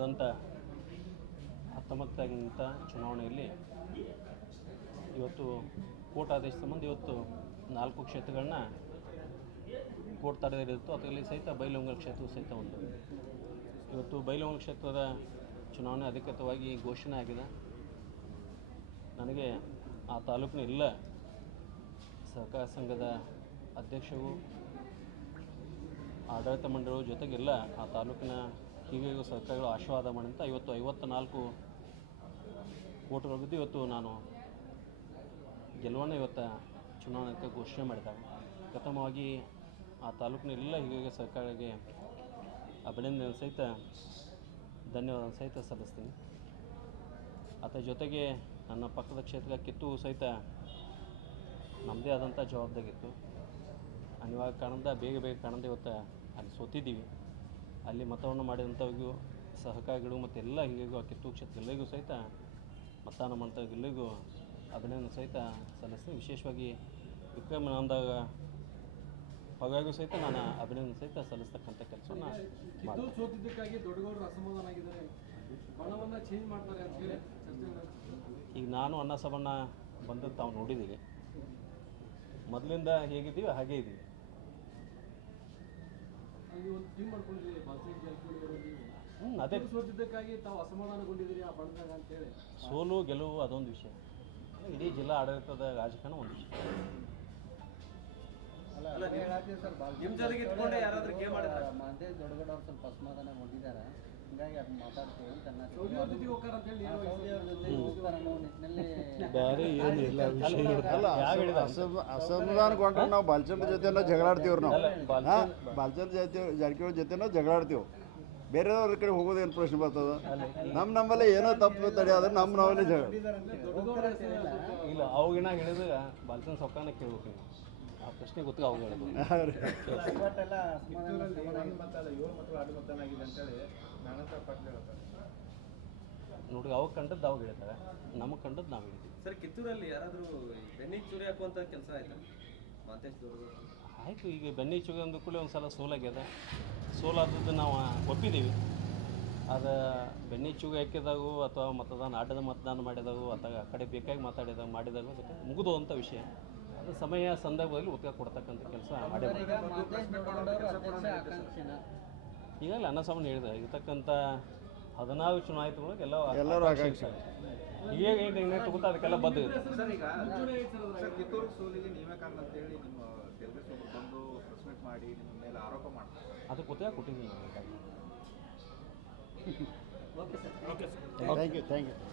ನಡೆದಂಥ ಹತ್ತೊಂಬತ್ತಕ್ಕಿಂತ ಚುನಾವಣೆಯಲ್ಲಿ ಇವತ್ತು ಕೋರ್ಟ್ ಆದೇಶ ಸಂಬಂಧ ಇವತ್ತು ನಾಲ್ಕು ಕ್ಷೇತ್ರಗಳನ್ನ ಕೋರ್ಟ್ ತಡೆದಿರುತ್ತೋ ಅದರಲ್ಲಿ ಸಹಿತ ಬೈಲಹೊಂಗಲ್ ಕ್ಷೇತ್ರವು ಸಹಿತ ಒಂದು. ಇವತ್ತು ಬೈಲಹೊಂಗಲ್ ಕ್ಷೇತ್ರದ ಚುನಾವಣೆ ಅಧಿಕೃತವಾಗಿ ಘೋಷಣೆ ಆಗಿದೆ. ನನಗೆ ಆ ತಾಲೂಕಿನ ಎಲ್ಲ ಸಹಕಾರ ಸಂಘದ ಅಧ್ಯಕ್ಷರು, ಆಡಳಿತ ಮಂಡಳಿ ಜೊತೆಗೆಲ್ಲ ಆ ತಾಲೂಕಿನ ಹಿರಿಯರು ಸರ್ಕಾರಗಳು ಆಶೀರ್ವಾದ ಮಾಡಂತ ಇವತ್ತು ಐವತ್ತು ನಾಲ್ಕು ಓಟ್ಗಳು ಇವತ್ತು ನಾನು ಗೆಲುವನ್ನು ಇವತ್ತು ಚುನಾವಣೆಗೆ ಘೋಷಣೆ ಮಾಡಿದಾಗ ಪ್ರಥಮವಾಗಿ ಆ ತಾಲೂಕಿನ ಎಲ್ಲ ಹಿರಿಯ ಸರ್ಕಾರಕ್ಕೆ ಅಭಿನಂದನೆ ಸಹಿತ ಧನ್ಯವಾದ ಸಹಿತ ಸಲ್ಲಿಸ್ತೀನಿ. ಅದರ ಜೊತೆಗೆ ನನ್ನ ಪಕ್ಕದ ಕ್ಷೇತ್ರ ಕಿತ್ತೂರು ಸಹಿತ ನಮ್ಮದೇ ಆದಂಥ ಜವಾಬ್ದಾರಿ ಇತ್ತು ಅನಿವಾರ್ಯ ಕಾರಣದಿಂದ ಬೇಗ ಬೇಗ ಕಾರಣದ ಇವತ್ತು ಅಲ್ಲಿ ಸೋತಿದ್ದೀವಿ. ಅಲ್ಲಿ ಮತವನ್ನು ಮಾಡಿದಂಥವ್ರಿಗೂ ಸಹಕಾರಿಗಳು ಮತ್ತು ಎಲ್ಲ ಹಿರಿಯರಿಗೂ ಆ ಕಿತ್ತೂರು ಕ್ಷೇತ್ರದಲ್ಲಿಗೂ ಸಹಿತ ಮತದಾನ ಮಾಡ್ತಾವ್ರಿಗೆ ಎಲ್ಲರಿಗೂ ಅಭಿನಂದನೆ ಸಹಿತ ಸಲ್ಲಿಸ್ತೀನಿ. ವಿಶೇಷವಾಗಿ ವಿಕ್ರಮನಂದಾಗ ಹಾಗಾಗಿ ಸಹಿತ ನಾನು ಅಭಿನಂದನೆ ಸಹಿತ ಸಲ್ಲಿಸ್ತಕ್ಕಂಥ ಕೆಲಸವನ್ನು ಕಿತ್ತೂರು ಸೋತಿದ್ದಕ್ಕಾಗಿ ದೊಡ್ಡಗೌಡರು ಅಸಮಾಧಾನ ಆಗಿದ್ದಾರೆ. ಬಣವನ್ನ ಚೇಂಜ್ ಮಾಡ್ತಾರೆ ಅಂತ ಹೇಳಿ ಈಗ ನಾನು ಅನ್ನ ಸಬಣ್ಣ ಬಂದದ್ದು ತಾವು ನೋಡಿದ್ದೀವಿ ಮೊದಲಿಂದ ಹೇಗಿದ್ದೀವಿ ಹಾಗೇ ಇದ್ದೀವಿ ನೀವು ಒಂದು ಟೀಮ್ ಮಾಡ್ಕೊಂಡಿದ್ದೀರಿ ಬಾಲಚಂದ್ರ ಜಾರಕಿಹೊಳಿ ಅವರು ನೀವು ಹ್ಞೂ ಅದೇ. ಸೋತಿದ್ದಕ್ಕಾಗಿ ತಾವು ಅಸಮಾಧಾನಗೊಂಡಿದ್ದೀರಿ ಆ ಬಣದಾಗ ಅಂತೇಳಿ ಸೋಲು ಗೆಲುವು ಅದೊಂದು ವಿಷಯ. ಇಡೀ ಜಿಲ್ಲಾ ಆಡಳಿತದ ರಾಜಕಾರಣ ಒಂದು ವಿಷಯ. ನಿಮ್ ಜೊತೆಗೆ ಇಟ್ಕೊಂಡೆ ಯಾರಾದ್ರೂ ಗೇಮ್ ಆಡಿದ್ರ? ಮಾದೇ ದೊಡ್ಡಗೌಡವ್ರು ಸ್ವಲ್ಪ ಅಸಮಾಧಾನ ಹೊಂದಿದ್ದಾರೆ ಹಿಂಗಾಗಿ ಅದನ್ನ ಮಾತಾಡ್ತೀವಿ ಜೊತೆ ಜೊತೆ ಬೇರೆ ಏನಿಲ್ಲ ಅಸಮಾಧಾನಗೊಂಡ್ರೆ ನಾವು ಬಾಲಚಂದ್ರ ಜೊತೆನೋ ಜಗಳಾಡ್ತೀವ್ರಿ ನಾವು. ಹಾ, ಬಾಲಚಂದ್ರ ಜೊತೆ ಜಾರಕಿಹೊಳಿ ಜೊತೆನೋ ಜಗಳಾಡ್ತೀವಿ. ಬೇರೆಯವ್ರ ಕಡೆ ಹೋಗೋದೇನು ಪ್ರಶ್ನೆ ಬರ್ತದ? ನಮ್ಮ ನಮ್ಮಲ್ಲಿ ಏನೋ ತಪ್ಪು ತಡೆಯಾದ್ರೆ ನಮ್ಮ ನಾವಲ್ಲೇ ಜಗಳ ಇಲ್ಲ ಅವಾಗಿನ ಹೇಳಿದ ಬಾಲ್ಚಂದ್ರ ಸೊಕ್ಕನ ಕೇಳ್ಬೇಕು ಆ ಪ್ರಶ್ನೆ ಗೊತ್ತಿಗೆ ಅವಾಗ ಹೇಳಿದ್ರು ನೋಡಿ ಅವಾಗ ಕಂಡದ್ದು ಅವಾಗ ಹೇಳ್ತಾರೆ. ನಮಗೆ ಕಂಡದ್ದು ನಾವು ಹೇಳ್ತೀವಿ. ಸರ್ ಕಿತ್ತೂರಲ್ಲಿ ಯಾರಾದರೂ ಬೆನ್ನಿ ಚೂರಿ ಹಾಕುವಂಥ ಕೆಲಸ ಆಯ್ತು? ಆಯಿತು ಈಗ ಬೆನ್ನಿ ಚುಗಿ ಅಂದ ಕೂಡಲೇ ಒಂದು ಸಲ ಸೋಲಾಗ್ಯದ ಸೋಲಾದದ್ದು ನಾವು ಒಪ್ಪಿದ್ದೀವಿ ಅದು ಬೆನ್ನಿ ಚುಗಿ ಹಾಕಿದಾಗೂ ಅಥವಾ ಮತದಾನ ಆಟದ ಮತದಾನ ಮಾಡಿದಾಗೂ ಅಥವಾ ಆ ಕಡೆ ಬೇಕಾಗಿ ಮಾತಾಡಿದಾಗ ಮಾಡಿದಾಗೂ ಅದಕ್ಕೆ ಮುಗಿದುವಂಥ ವಿಷಯ. ಅದು ಸಮಯ ಸಂದರ್ಭದಲ್ಲಿ ಉತ್ತರ ಕೊಡ್ತಕ್ಕಂಥ ಕೆಲಸ ಮಾಡೇ ಈಗಾಗಲೇ ಅನ್ನಸಾಮನ್ ಹೇಳಿದೆ ಇರ್ತಕ್ಕಂಥ ಹದಿನಾರು ಚುನಾಯಿತಗಳಿಗೆ ಎಲ್ಲ ಎಲ್ಲರೂ ಆಕಾಂಕ್ಷಿ ಈಗ ಏನು ತಗೋತಾ ಅದಕ್ಕೆಲ್ಲ ಬದ್ದು. ಸರ್ ಈಗ ಮುಂಚೂಣಿ ಐತೆ ಸರ್ ಅದ್ರಾಗ. ಸರ್ ಕಿತ್ತೂರು ಸೋಲಿಗೆ ನೀವೇ ಕಾರಣ ಅಂತೇಳಿ ನಿಮ್ಮ ಕಾಂಗ್ರೆಸ್ ಬಂದು ಪ್ರೆಸ್ ಮಾಡಿ ನಿಮ್ಮ ಮೇಲೆ ಆರೋಪ ಮಾಡ್ತಾರೆ. ಅದಕ್ಕೆ ಉತ್ತರ ಕೊಟ್ಟಿದ್ದೀನಿ ನಾನು. ಈಗಾಗಲೇ ಥ್ಯಾಂಕ್ ಯು ಥ್ಯಾಂಕ್ ಯು